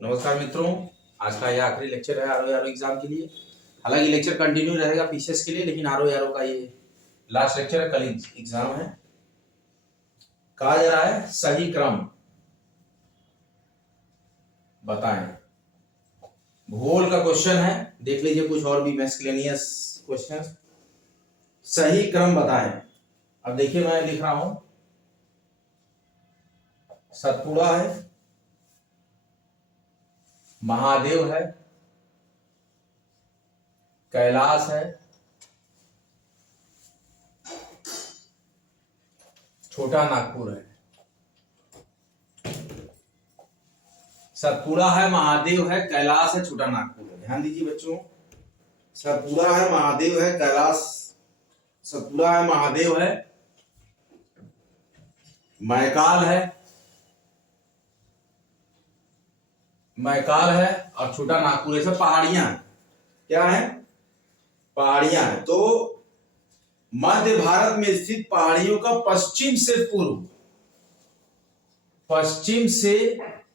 नमस्कार मित्रों, आज का ये आखिरी लेक्चर है आरओ यारो एग्जाम के लिए। हालांकि लेक्चर कंटिन्यू रहेगा पीसीएस के लिए, लेकिन आरओ यारो का ये लास्ट लेक्चर है। कल एग्जाम है। कहा जा रहा है सही क्रम बताएं। भूगोल का क्वेश्चन है, देख लीजिए। कुछ और भी मिसलेनियस क्वेश्चन। सही क्रम बताएं। अब देखिए, मैं लिख रहा हूं सतपुड़ा है, महादेव है, कैलाश है, छोटा नागपुर है। सतपुड़ा है, महादेव है, कैलाश है, छोटा नागपुर है। ध्यान दीजिए बच्चों, सतपुड़ा है, महादेव है, कैलाश, सतपुड़ा है, महादेव है, मैकाल है, मैकाल है और छोटा नागपुर है। सब पहाड़ियां हैं। क्या है? पहाड़ियां हैं। तो मध्य भारत में स्थित पहाड़ियों का पश्चिम से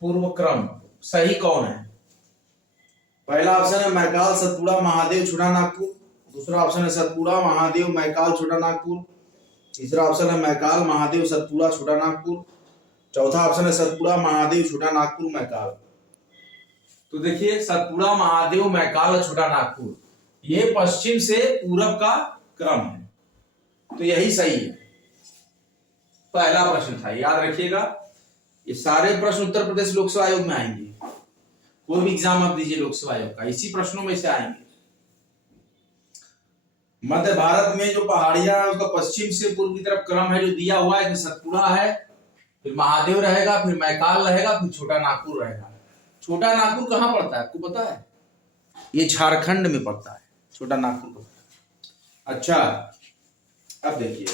पूर्व क्रम सही कौन है? पहला ऑप्शन है मैकाल, सतपुड़ा, महादेव, छोटा नागपुर। दूसरा ऑप्शन है सतपुड़ा, महादेव, मैकाल, छोटा नागपुर। तीसरा ऑप्शन है मैकाल, महादेव, सतपुड़ा, छोटा नागपुर। चौथा ऑप्शन है सतपुड़ा, महादेव, छोटा नागपुर, मैकाल। तो देखिए, सतपुड़ा, महादेव, मैकाल और छोटा नागपुर, ये पश्चिम से पूरब का क्रम है। तो यही सही है। पहला प्रश्न था, याद रखिएगा। ये सारे प्रश्न उत्तर प्रदेश लोक सेवा आयोग में आएंगे। कोई भी एग्जाम आप दीजिए लोक सेवा आयोग का, इसी प्रश्नों में से आएंगे। मध्य भारत में जो पहाड़ियां है उसका पश्चिम से पूर्व की तरफ क्रम है जो दिया हुआ है। सतपुड़ा है, फिर महादेव रहेगा, फिर मैकाल रहेगा, फिर छोटा नागपुर रहेगा। छोटा नागपुर कहां पड़ता है आपको पता है? ये झारखंड में पड़ता है छोटा नागपुर। अच्छा, अब देखिए,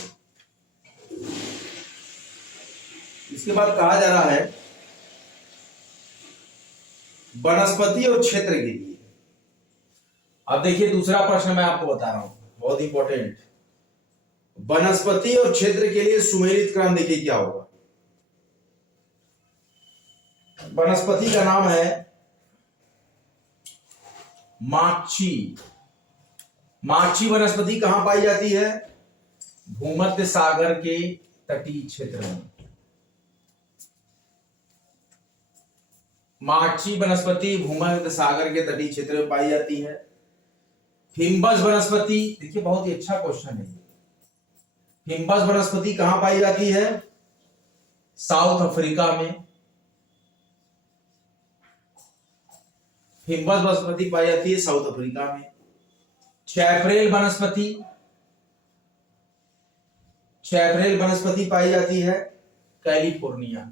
इसके बाद कहा जा रहा है वनस्पति और क्षेत्र के लिए। अब देखिए, दूसरा प्रश्न मैं आपको बता रहा हूं, बहुत इंपॉर्टेंट। वनस्पति और क्षेत्र के लिए सुमेलित क्रम देखिए क्या होगा। वनस्पति का नाम है माची। माची वनस्पति कहां पाई जाती है? भूमध्य सागर के तटीय क्षेत्र में। माची वनस्पति भूमध्य सागर के तटीय क्षेत्र में पाई जाती है। फिम्बस वनस्पति, देखिए बहुत ही अच्छा क्वेश्चन है। फिम्बस वनस्पति कहां पाई जाती है? साउथ अफ्रीका में। फिम्बस वनस्पति पाई जाती है साउथ अफ्रीका में। चैपरेल वनस्पति पाई जाती है कैलिफोर्निया।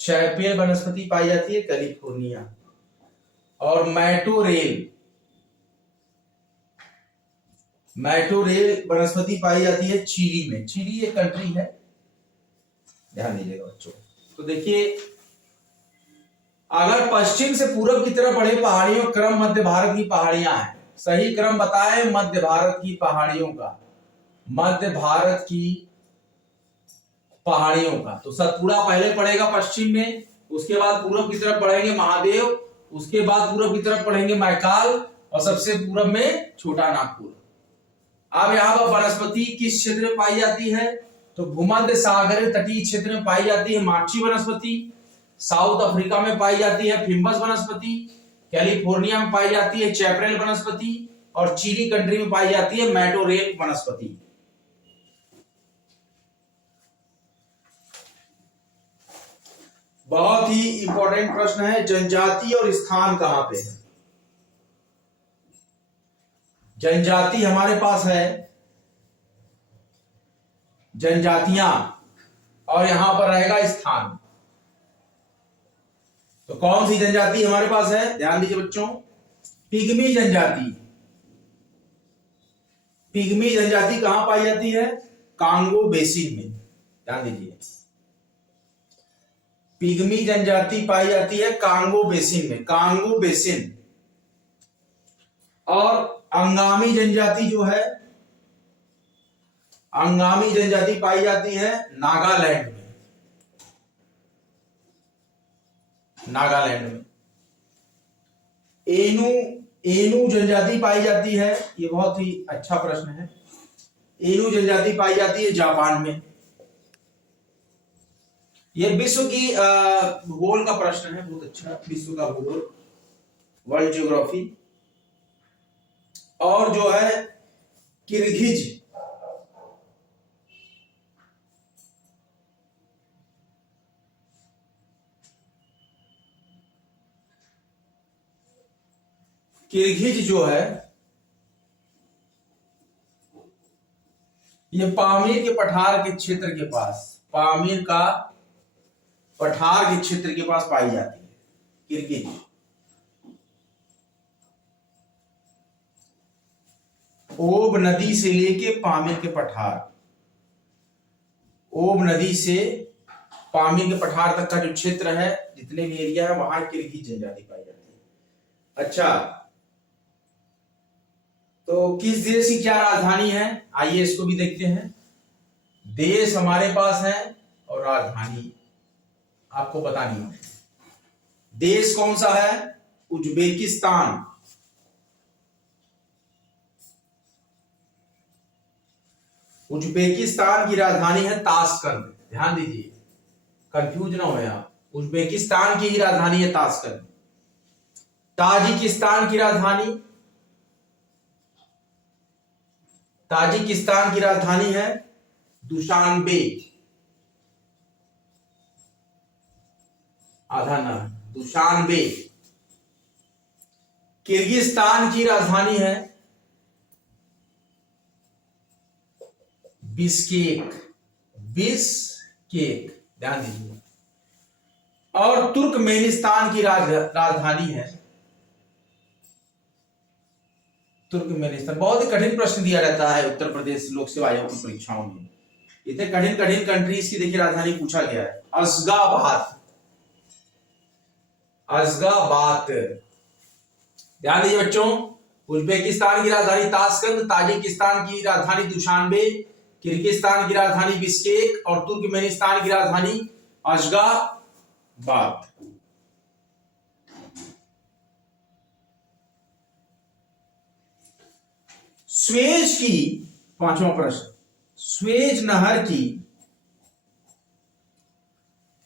चैपरेल वनस्पति पाई जाती है कैलिफोर्निया। और मैटोरेल वनस्पति पाई जाती है चिली में। चिली एक कंट्री है, ध्यान दीजिएगा बच्चों। तो देखिए, अगर पश्चिम से पूर्व की तरफ बढ़े पहाड़ियों क्रम मध्य भारत की पहाड़ियां हैं। सही क्रम बताएं मध्य भारत की पहाड़ियों का। मध्य भारत की पहाड़ियों का तो सतपुड़ा पहले पड़ेगा पश्चिम में, उसके बाद पूर्व की तरफ बढ़ेंगे महादेव, उसके बाद पूर्व की तरफ पढ़ेंगे मैकाल और सबसे पूर्व में छोटा नागपुर। अब यहां पर वनस्पति किस क्षेत्र में पाई जाती है? तो भूमध्य सागर तटीय क्षेत्र में पाई जाती है माची वनस्पति। साउथ अफ्रीका में पाई जाती है फिम्बस वनस्पति। कैलिफोर्निया में पाई जाती है चैपरेल वनस्पति। और चिली कंट्री में पाई जाती है मैटोरेल वनस्पति। बहुत ही इंपॉर्टेंट प्रश्न है। जनजाति और स्थान कहां पे है? जनजाति हमारे पास है जनजातियां, और यहां पर रहेगा स्थान। तो कौन सी जनजाति हमारे पास है? ध्यान दीजिए बच्चों, पिग्मी जनजाति। पिग्मी जनजाति कहां पाई जाती है? कांगो बेसिन में। ध्यान दीजिए, पिग्मी जनजाति पाई जाती है कांगो बेसिन में। Congo basin. और अंगामी जनजाति जो है, अंगामी जनजाति पाई जाती है नागालैंड में। नागालैंड में। एनु एनु जनजाति पाई जाती है, ये बहुत ही अच्छा प्रश्न है। एनु जनजाति पाई जाती है जापान में। ये विश्व की भूगोल का प्रश्न है, बहुत अच्छा, विश्व का भूगोल, वर्ल्ड ज्योग्राफी। और जो है किर्गिज, किर्गिज जो है ये पामीर के पठार के क्षेत्र के पास, पामीर का पठार के क्षेत्र के पास पाई जाती है किर्गिज। ओब नदी से लेके पामीर के पठार, ओब नदी से पामीर के पठार तक का जो क्षेत्र है, जितने भी एरिया है, वहां किर्गिज जनजाति पाई जाती है। अच्छा, तो किस देश की क्या राजधानी है, आइए इसको भी देखते हैं। देश हमारे पास है और राजधानी आपको बतानी है। देश कौन सा है? उज्बेकिस्तान। उज्बेकिस्तान की राजधानी है ताशकंद। ध्यान दीजिए, कंफ्यूज ना हो आप, उज्बेकिस्तान की ही राजधानी है ताशकंद। ताजिकिस्तान की राजधानी, ताजिकिस्तान की राजधानी है दुशानबे। आधा ना, दुशानबे। किर्गिस्तान की राजधानी है बिश्केक, बिश्केक, ध्यान दीजिए। और तुर्कमेनिस्तान की राजधानी है तुर्कमेनिस्तान। बहुत ही कठिन प्रश्न दिया रहता है उत्तर प्रदेश लोक सेवा आयोग की परीक्षाओं में। इतने कठिन कठिन कंट्रीज की देखिए राजधानी पूछा गया है। अशगाबाद, अशगाबाद, ध्यान दीजिए बच्चों। उज्बेकिस्तान की राजधानी ताशकंद, ताजिकिस्तान की राजधानी दुशानबे, किर्गिस्तान की राजधानी बिश्केक और तुर्कमेनिस्तान की राजधानी अशगाबाद। स्वेज की, पांचवा प्रश्न, स्वेज नहर की,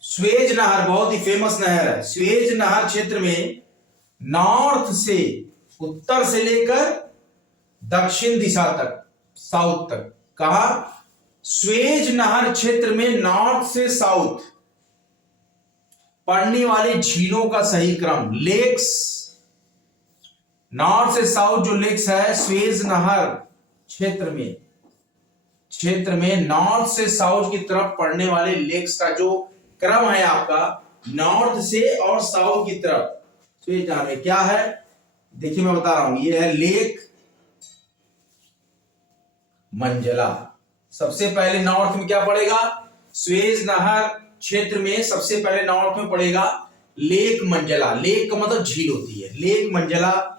स्वेज नहर बहुत ही फेमस नहर है। स्वेज नहर क्षेत्र में नॉर्थ से, उत्तर से लेकर दक्षिण दिशा तक, साउथ तक, कहा स्वेज नहर क्षेत्र में नॉर्थ से साउथ पड़ने वाली झीलों का सही क्रम, लेक्स, नॉर्थ से साउथ जो लेक्स है स्वेज नहर क्षेत्र में नॉर्थ से साउथ की तरफ पड़ने वाले लेक्स का जो क्रम है आपका, नॉर्थ से और साउथ की तरफ स्वेज नहर में क्या है, देखिए मैं बता रहा हूं। ये है लेक मंजला। सबसे पहले नॉर्थ में क्या पड़ेगा? स्वेज नहर क्षेत्र में सबसे पहले नॉर्थ में पड़ेगा लेक मंजला। लेक का मतलब झील होती है, लेक मंजला।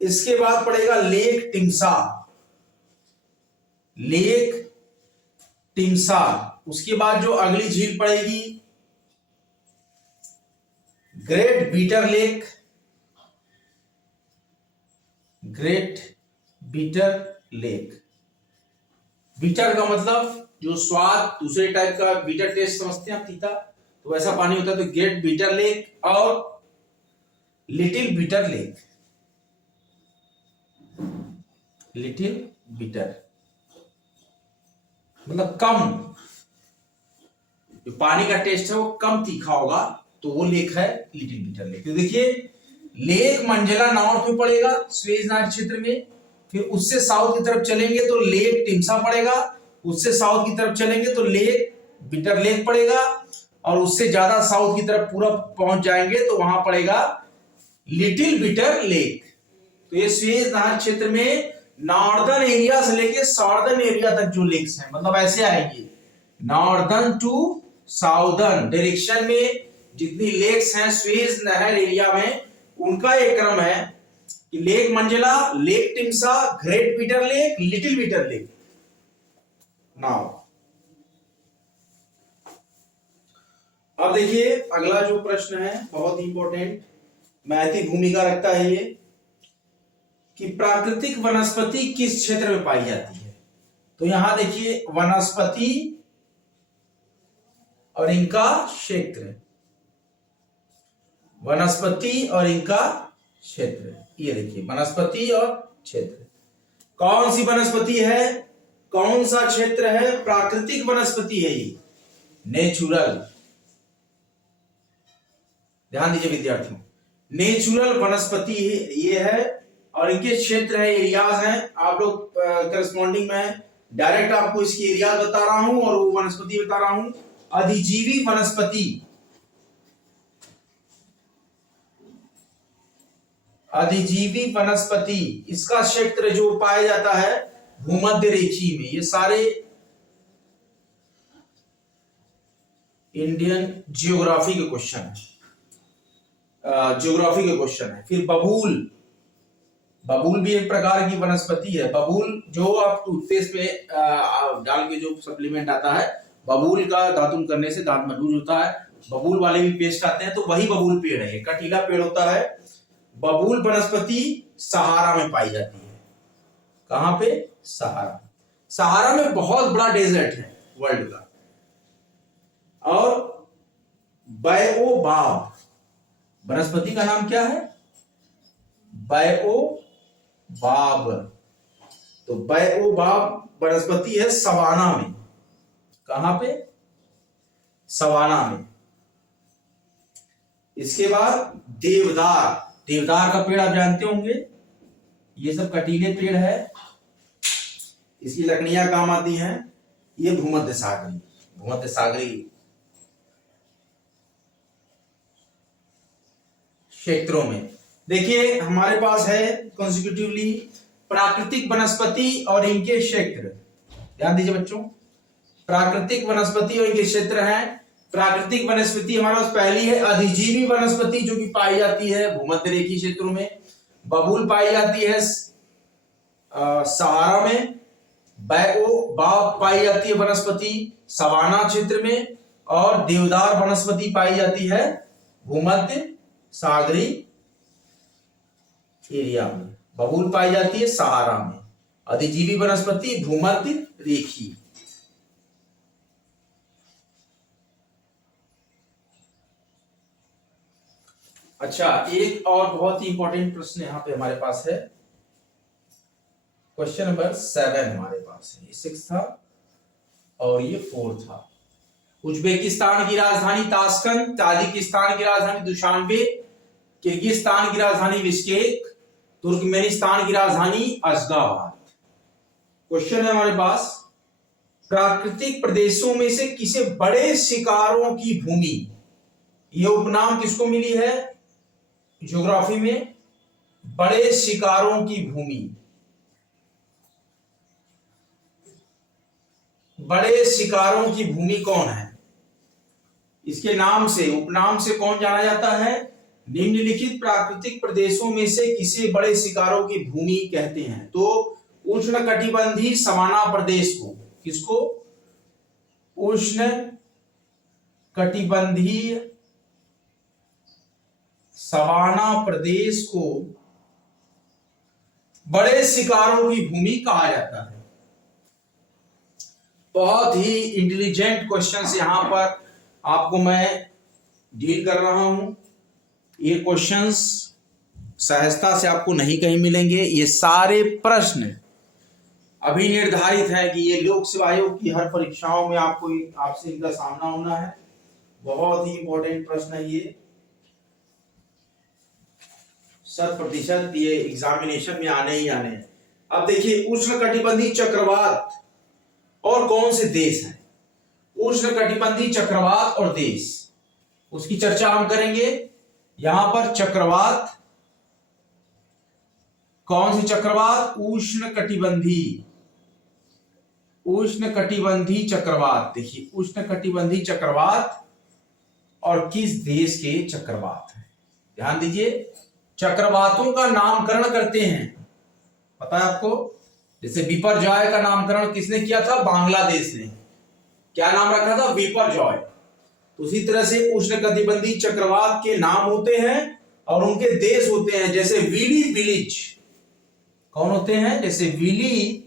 इसके बाद पड़ेगा लेक टिम्सा, लेक टिम्सा। उसके बाद जो अगली झील पड़ेगी great bitter lake, great bitter lake. Bitter का मतलब जो स्वाद, दूसरे टाइप का बीटर टेस्ट समझते हैं आप, तीता, तो वैसा पानी होता है। तो ग्रेट बीटर लेक और little bitter lake, little bitter मतलब कम, जो पानी का टेस्ट है वो कम तीखा होगा, तो वो लेक है लिटिल बीटर लेक। तो देखिए लेक मंजला नॉर्थ में पड़ेगा स्वेज नहर क्षेत्र में, फिर उससे साउथ की तरफ चलेंगे तो लेक टिम्सा पड़ेगा, उससे साउथ की तरफ चलेंगे तो लेक बीटर लेक पड़ेगा, और उससे ज्यादा साउथ की तरफ पूरा पहुंच जाएंगे तो वहां पड़ेगा लिटिल बीटर लेक। तो ये स्वेज नहर क्षेत्र में नॉर्दर्न एरिया से लेके साउदर्न एरिया तक जो लेक्स हैं, मतलब ऐसे आएंगे नॉर्दर्न टू साउदर्न डायरेक्शन में जितनी लेक्स हैं स्वेज नहर एरिया में, उनका एक क्रम है कि lake Manzala, lake Timsah, great bitter lake, little bitter lake. Now अब अब देखिए अगला जो प्रश्न है बहुत इंपॉर्टेंट, महत्वपूर्ण भूमिका रखता है ये, कि प्राकृतिक वनस्पति किस क्षेत्र में पाई जाती है। तो यहां देखिए वनस्पति और इनका क्षेत्र, वनस्पति और इनका क्षेत्र, ये देखिए वनस्पति और क्षेत्र, कौन सी वनस्पति है, कौन सा क्षेत्र है, प्राकृतिक वनस्पति है ये, नेचुरल। ध्यान दीजिए विद्यार्थियों, नेचुरल वनस्पति ये है और इनके क्षेत्र है, एरियाज हैं। आप लोग करस्पॉन्डिंग में डायरेक्ट आपको इसकी एरियाज बता रहा हूं और वो वनस्पति बता रहा हूं। अधिजीवी वनस्पति, अधिजीवी वनस्पति, इसका क्षेत्र जो पाया जाता है भूमध्य रेखी में। ये सारे इंडियन जियोग्राफी के क्वेश्चन है, ज्योग्राफी के क्वेश्चन है। फिर बबूल, बबूल भी एक प्रकार की वनस्पति है। बबूल जो आप टूथपेस्ट पे डाल के जो सप्लीमेंट आता है, बबूल का दातुन करने से दांत मजबूत होता है। बबूल वाले भी पेस्ट आते हैं, तो वही बबूल पेड़ है, कटीला पेड़ होता है। बबूल वनस्पति सहारा में पाई जाती है। कहां पे? सहारा। सहारा में बहुत बड़ा डेजर्ट है वर्ल्ड का। और बायोबाब वनस्पति का नाम क्या है? बायोबाब। तो बायोबाब वनस्पति है सवाना में। कहां पे? सवाना में। इसके बाद देवदार, देवदार का पेड़ आप जानते होंगे, ये सब कटीले पेड़ है, इसकी लकड़ियां काम आती हैं। ये भूमध्य सागरी, भूमध्य सागरी क्षेत्रों में। देखिए हमारे पास है कॉन्सिक्यूटिवली प्राकृतिक वनस्पति और इनके क्षेत्र। ध्यान दीजिए बच्चों, प्राकृतिक वनस्पति और इनके क्षेत्र हैं। प्राकृतिक वनस्पति हमारे पास पहली है अधिजीवी वनस्पति, जो कि पाई जाती है भूमध्य रेखीय क्षेत्रों में। बबूल पाई जाती है सहारा में। बायोबाब पाई जाती है वनस्पति सवाना क्षेत्र में। और देवदार वनस्पति पाई जाती है भूमध्य सागरी एरिया में। बबूल पाई जाती है सहारा में। अधिजीवी वनस्पति भूमध्य रेखीय। अच्छा, एक और बहुत ही इंपॉर्टेंट प्रश्न यहां पे हमारे पास है, क्वेश्चन नंबर 7 हमारे पास है। ये 6 था और ये 4 था। उज्बेकिस्तान की राजधानी ताशकंद, ताजिकिस्तान की राजधानी दुशानबे, किर्गिस्तान की राजधानी बिश्केक, तुर्कमेनिस्तान की राजधानी अशगाबाद। क्वेश्चन है हमारे पास, प्राकृतिक प्रदेशों में से किसे बड़े शिकारों की भूमि, यह उपनाम किसको मिली है ज्योग्राफी में? बड़े शिकारों की भूमि। बड़े शिकारों की भूमि कौन है? इसके नाम से, उपनाम से कौन जाना जाता है? निम्नलिखित प्राकृतिक प्रदेशों में से किसे बड़े शिकारों की भूमि कहते हैं? तो उष्णकटिबंधीय सवाना प्रदेश को, किसको? उष्ण कटिबंधीय सवाना प्रदेश को बड़े शिकारों की भूमि कहा जाता है। बहुत ही इंटेलिजेंट क्वेश्चंस यहां पर आपको मैं डील कर रहा हूं। ये क्वेश्चंस सहजता से आपको नहीं कहीं मिलेंगे। ये सारे प्रश्न अभी निर्धारित है कि ये लोक सेवा आयोग की हर परीक्षाओं में आपसे इनका सामना होना है। बहुत ही इंपॉर्टेंट प्रश्न है ये, 100% ये एग्जामिनेशन में आने ही आने हैं। अब देखिए उष्णकटिबंधीय चक्रवात और कौन से देश हैं? उष्णकटिबंधीय चक्रवात और देश, उसकी चर्चा हम करेंगे। यहां पर चक्रवात, कौन से चक्रवात? उष्णकटिबंधीय, उष्णकटिबंधीय चक्रवात। देखिए उष्णकटिबंधीय चक्रवात और किस देश के चक्रवात है? ध्यान दीजिए, चक्रवातों का नामकरण करते हैं, पता है आपको? जैसे बिपरजॉय का नामकरण किसने किया था? बांग्लादेश ने। क्या नाम रखा था? बिपरजॉय। तो उसी तरह से उष्णकटिबंधीय चक्रवात के नाम होते हैं और उनके देश होते हैं, जैसे विली विलिज। कौन होते हैं? जैसे विली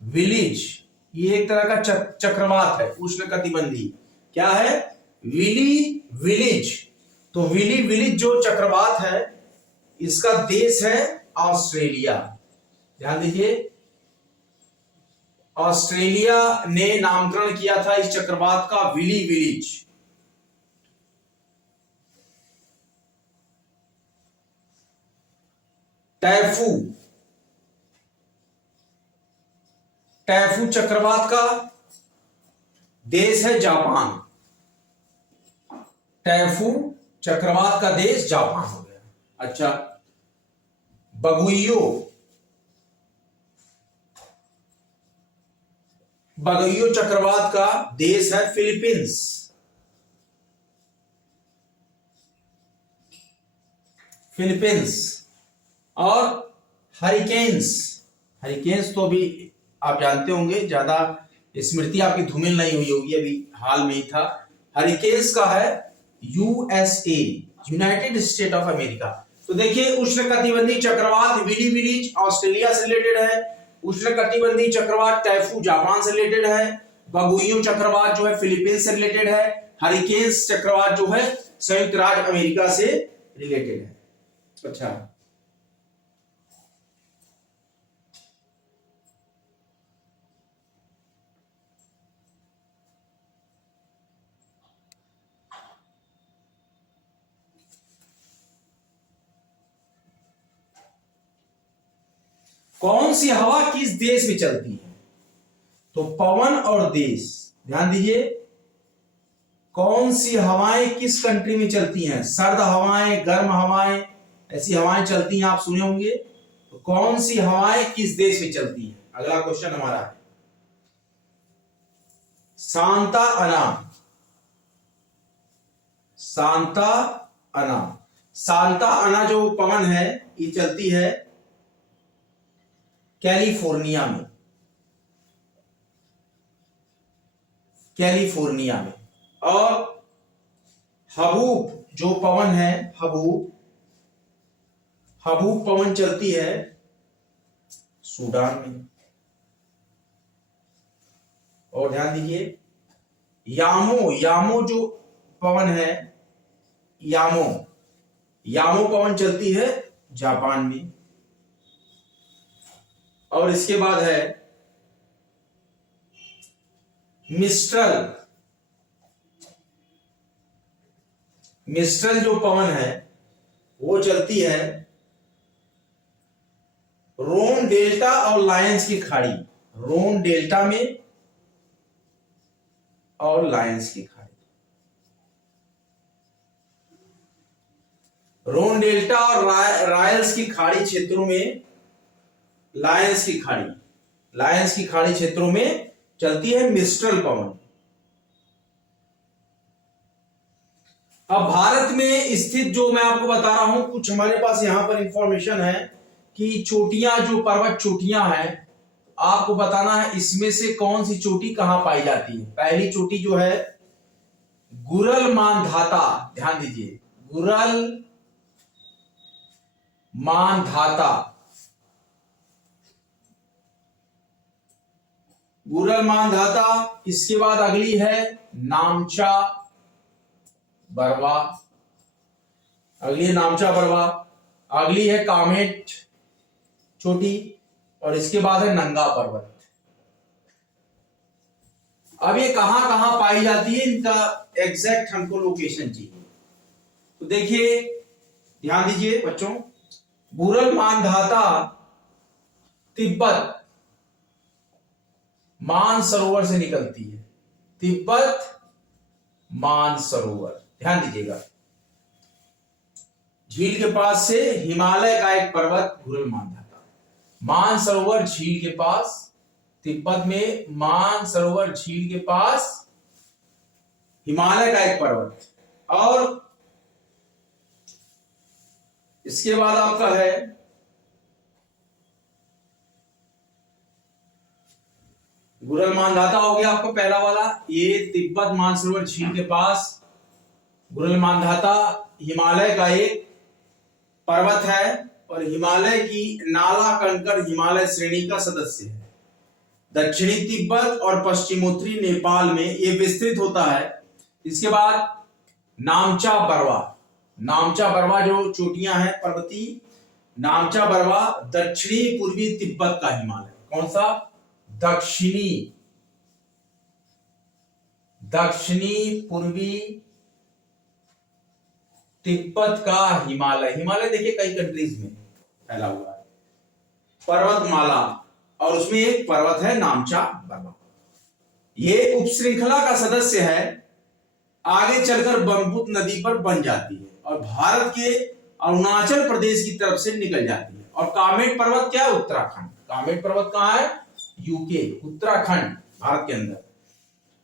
विलिज, ये एक तरह का चक्रवात है उष्णकटिबंधीय। क्या है? Willie village. तो विली विलिज जो चक्रवात है, इसका देश है ऑस्ट्रेलिया। ध्यान दीजिए, ऑस्ट्रेलिया ने नामकरण किया था इस चक्रवात का विली विलिज। टैफू, टैफू चक्रवात का देश है जापान। टैफू चक्रवात का देश जापान हो गया। अच्छा, बगुइयो, बगुइयो चक्रवात का देश है फिलीपींस। फिलीपींस। और हरिकेन्स, हरिकेन्स तो अभी आप जानते होंगे, ज्यादा स्मृति आपकी धूमिल नहीं हुई होगी, अभी हाल में ही था। हरिकेन्स का है USA, United state of America. तो देखिए, उष्णकटिबंधीय चक्रवात विली विलिज ऑस्ट्रेलिया से रिलेटेड है, उष्णकटिबंधीय चक्रवात टैफू जापान से रिलेटेड है, बगुइयो चक्रवात जो है फिलीपींस से रिलेटेड है, हरिकेन्स चक्रवात जो है संयुक्त राज्य अमेरिका से रिलेटेड है। अच्छा, कौन सी हवा किस देश में चलती है? तो पवन और देश, ध्यान दीजिए, कौन सी हवाएं किस कंट्री में चलती हैं? सर्द हवाएं, गर्म हवाएं, ऐसी हवाएं चलती हैं, आप सुने होंगे। तो कौन सी हवाएं किस देश में चलती हैं? अगला क्वेश्चन हमारा है सांता अना। सांता अना, सांता अना जो पवन है, ये चलती है कैलिफोर्निया में। कैलिफोर्निया में। और हबूब जो पवन है, हबूब, हबूब पवन चलती है सूडान में। और ध्यान दीजिए, यामो, यामो जो पवन है, यामो, यामो पवन चलती है जापान में। और इसके बाद है मिस्ट्रल। मिस्ट्रल जो पवन है वो चलती है रोन डेल्टा और लायंस की खाड़ी, रोन डेल्टा में और लायंस की खाड़ी। रोन डेल्टा और रायल्स की खाड़ी क्षेत्रों में, लायंस की खाड़ी, लायंस की खाड़ी क्षेत्रों में चलती है मिस्ट्रल पवन। अब भारत में स्थित जो मैं आपको बता रहा हूं, कुछ हमारे पास यहां पर इंफॉर्मेशन है कि चोटियां, जो पर्वत चोटियां हैं, आपको बताना है इसमें से कौन सी चोटी कहां पाई जाती है। पहली चोटी जो है गुरल मानधाता, ध्यान दीजिए, गुरल मानधाता, गुरल मानधाता। इसके बाद अगली है नामचा बरवा, अगली है नामचा बरवा, अगली है कामेट चोटी, और इसके बाद है नंगा पर्वत। अब ये कहां कहां पाई जाती है, इनका एग्जैक्ट हमको लोकेशन चाहिए। तो देखिए, ध्यान दीजिए बच्चों, गुरल मानधाता तिब्बत मानसरोवर से निकलती है, तिब्बत मानसरोवर, ध्यान दीजिएगा। झील के पास से हिमालय का एक पर्वत गुरल मानधाता, मानसरोवर झील के पास, तिब्बत में मानसरोवर झील के पास हिमालय का एक पर्वत। और इसके बाद आपका है गुरल मानधाता, हो गया आपको पहला वाला, ये तिब्बत मानसरोवर झील के पास गुरुल मांधाता हिमालय का एक पर्वत है और हिमालय की नाला कंकर हिमालय श्रेणी का सदस्य है। दक्षिणी तिब्बत और पश्चिमोत्तरी नेपाल में यह विस्तृत होता है। इसके बाद नामचा बरवा, नामचा बरवा जो चोटियां हैं पर्वतीय, नामचा बरवा दक्षिणी पूर्वी तिब्बत का हिमालय। कौन सा? दक्षिणी पूर्वी तिब्बत का हिमालय। हिमालय देखिए कई कंट्रीज में फैला हुआ है, पर्वतमाला, और उसमें एक पर्वत है नामचा बरवा। ये उपश्रृंखला का सदस्य है, आगे चलकर ब्रह्मपुत्र नदी पर बन जाती है और भारत के अरुणाचल प्रदेश की तरफ से निकल जाती है। और कामेट पर्वत क्या है? उत्तराखंड। कामेट पर्वत कहां है? यूके, उत्तराखंड, भारत के अंदर।